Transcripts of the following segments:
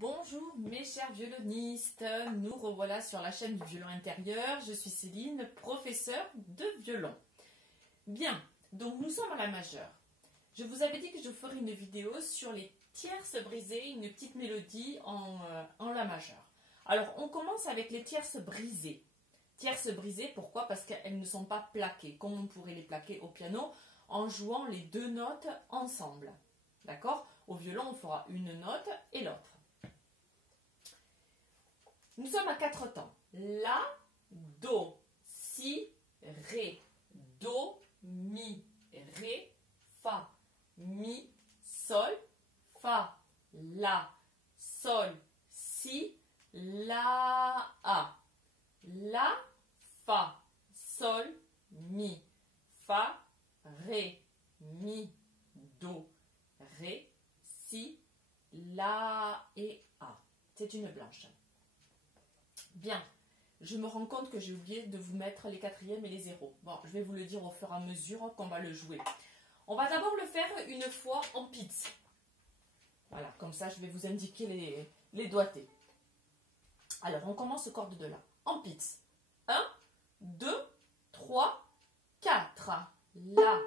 Bonjour mes chers violonistes, nous revoilà sur la chaîne du violon intérieur. Je suis Céline, professeure de violon. Bien, donc nous sommes à la majeure. Je vous avais dit que je ferais une vidéo sur les tierces brisées, une petite mélodie en la majeure. Alors on commence avec les tierces brisées. Tierces brisées, pourquoi? Parce qu'elles ne sont pas plaquées, comme on pourrait les plaquer au piano en jouant les deux notes ensemble. D'accord? Au violon, on fera une note et l'autre. Nous sommes à 4 temps. La, do, si, ré, do, mi, ré, fa, mi, sol, fa, la, sol, si, la, a. La, fa, sol, mi, fa, ré, mi, do, ré, si, la et a. C'est une blanche. Bien, je me rends compte que j'ai oublié de vous mettre les quatrièmes et les zéros. Bon, je vais vous le dire au fur et à mesure qu'on va le jouer. On va d'abord le faire une fois en pizz. Voilà, comme ça je vais vous indiquer les doigtés. Alors, on commence corde de la. En pizz. 1, 2, 3, 4. La.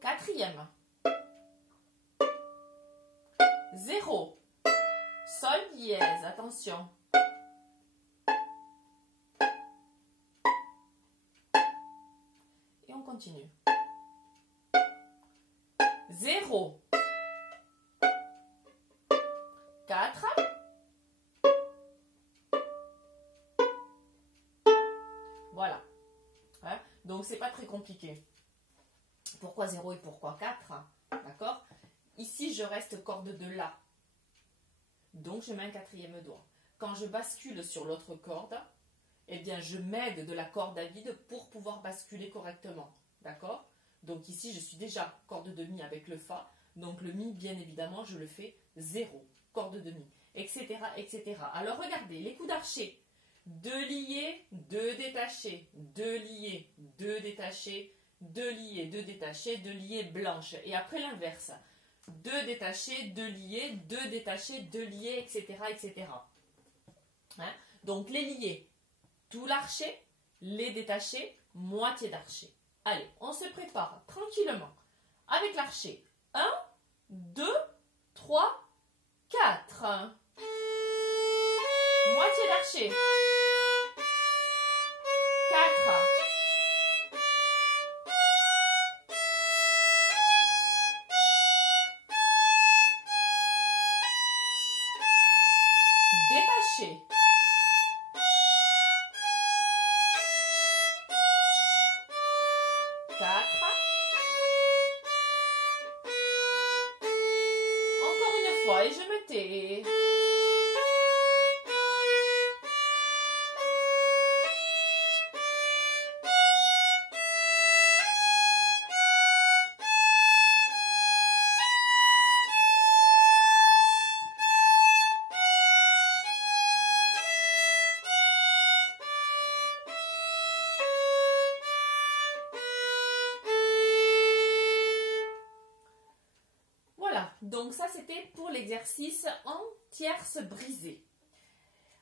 Quatrième. 0. Sol dièse, attention. Et on continue. 0. 4. Voilà. Hein? Donc, c'est pas très compliqué. Pourquoi 0 et pourquoi 4? D'accord? Ici, je reste corde de la. Donc, je mets un quatrième doigt. Quand je bascule sur l'autre corde, eh bien, je m'aide de la corde à vide pour pouvoir basculer correctement. D'accord? Donc, ici, je suis déjà corde de mi avec le fa. Donc, le mi, bien évidemment, je le fais 0. Corde de mi, etc., etc. Alors, regardez, les coups d'archet. 2 liés, 2 détachés. 2 liés, 2 détachés. 2 liés, 2 détachés. 2 liés blanches. Et après, l'inverse. 2 détachés, 2 liés, 2 détachés, 2 liés, etc. etc. Hein? Donc les liés, tout l'archet, les détachés, moitié d'archet. Allez, on se prépare tranquillement avec l'archet. 1, 2, 3, 4. Moitié d'archet. 4. Détaché. 4. Encore une fois et je me tais. Donc ça, c'était pour l'exercice en tierces brisées.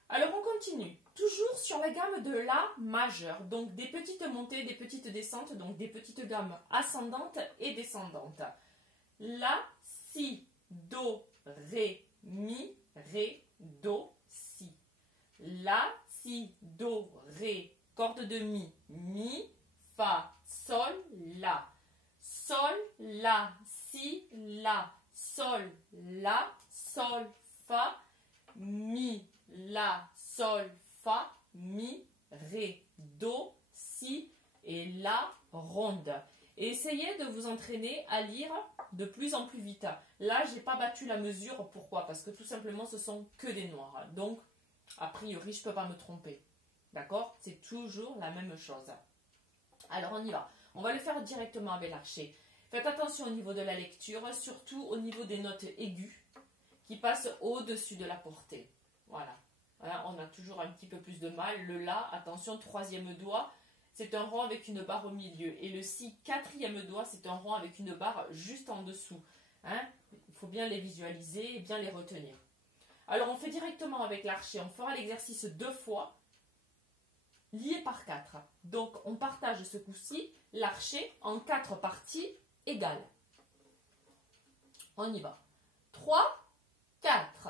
Alors, on continue. Toujours sur la gamme de la majeure. Donc, des petites montées, des petites descentes. Donc, des petites gammes ascendantes et descendantes. La, si, do, ré, mi, ré, do, si. La, si, do, ré, corde de mi, mi, fa, sol, la. Sol, la, si, la. Sol, la, sol, fa, mi, la, sol, fa, mi, ré, do, si et la ronde. Et essayez de vous entraîner à lire de plus en plus vite. Là, je n'ai pas battu la mesure. Pourquoi? Parce que tout simplement, ce sont que des noirs. Donc, a priori, je ne peux pas me tromper. D'accord? C'est toujours la même chose. Alors, on y va. On va le faire directement avec l'archet. Faites attention au niveau de la lecture, surtout au niveau des notes aiguës qui passent au-dessus de la portée. Voilà. Voilà, on a toujours un petit peu plus de mal. Le La, attention, troisième doigt, c'est un rond avec une barre au milieu. Et le Si, quatrième doigt, c'est un rond avec une barre juste en dessous. Hein? Il faut bien les visualiser et bien les retenir. Alors, on fait directement avec l'archer. On fera l'exercice 2 fois, lié par 4. Donc, on partage ce coup-ci l'archer en 4 parties égales. On y va. 3, 4.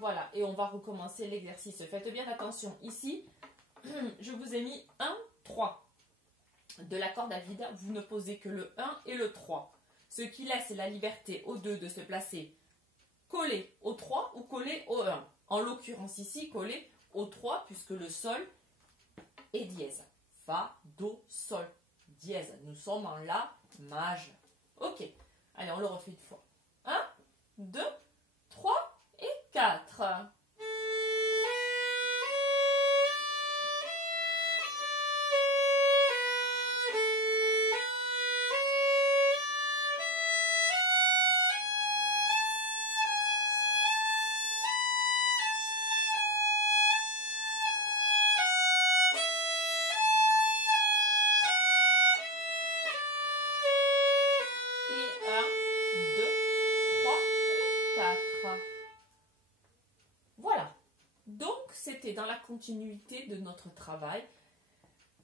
Voilà, et on va recommencer l'exercice. Faites bien attention. Ici, je vous ai mis 1, 3 de la corde à vide. Vous ne posez que le 1 et le 3. Ce qui laisse la liberté au 2 de se placer collé au 3 ou collé au 1. En l'occurrence ici, collé au 3 puisque le sol est dièse. Fa, Do, Sol, dièse. Nous sommes en La majeur. Ok, allez, on le refait une fois. 1, 2, 3 et 4. Voilà, donc c'était dans la continuité de notre travail,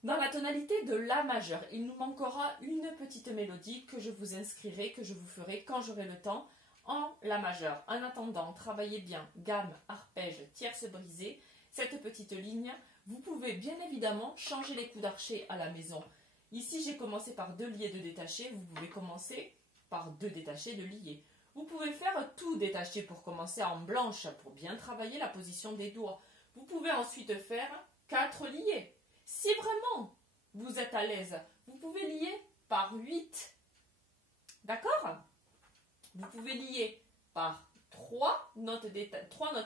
dans la tonalité de La majeur. Il nous manquera une petite mélodie que je vous inscrirai, que je vous ferai quand j'aurai le temps, en La majeur. En attendant, travaillez bien gamme, arpège, tierce brisée, cette petite ligne. Vous pouvez bien évidemment changer les coups d'archet à la maison. Ici, j'ai commencé par 2 liés de détachés, vous pouvez commencer par 2 détachés de liés. Vous pouvez faire tout détaché pour commencer en blanche, pour bien travailler la position des doigts. Vous pouvez ensuite faire 4 liés. Si vraiment vous êtes à l'aise, vous pouvez lier par 8. D'accord? Vous pouvez lier par 3 notes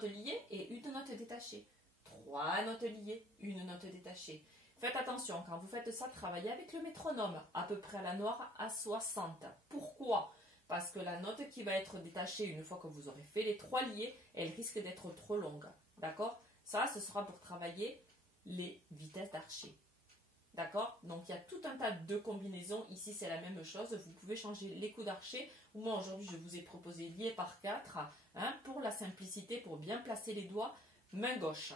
liées et une note détachée. 3 notes liées, une note détachée. Faites attention, quand vous faites ça, travaillez avec le métronome, à peu près à la noire à 60. Pourquoi? Parce que la note qui va être détachée une fois que vous aurez fait les 3 liés, elle risque d'être trop longue. D'accord? Ça, ce sera pour travailler les vitesses d'archet. D'accord? Donc, il y a tout un tas de combinaisons. Ici, c'est la même chose. Vous pouvez changer les coups d'archet. Moi, aujourd'hui, je vous ai proposé lié par 4. Pour la simplicité, pour bien placer les doigts, main gauche.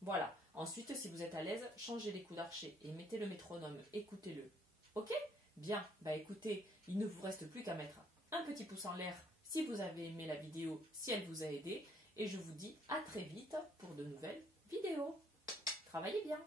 Voilà. Ensuite, si vous êtes à l'aise, changez les coups d'archet et mettez le métronome. Écoutez-le. Ok? Bien. Bah écoutez, il ne vous reste plus qu'à mettre un petit pouce en l'air si vous avez aimé la vidéo, si elle vous a aidé. Et je vous dis à très vite pour de nouvelles vidéos. Travaillez bien!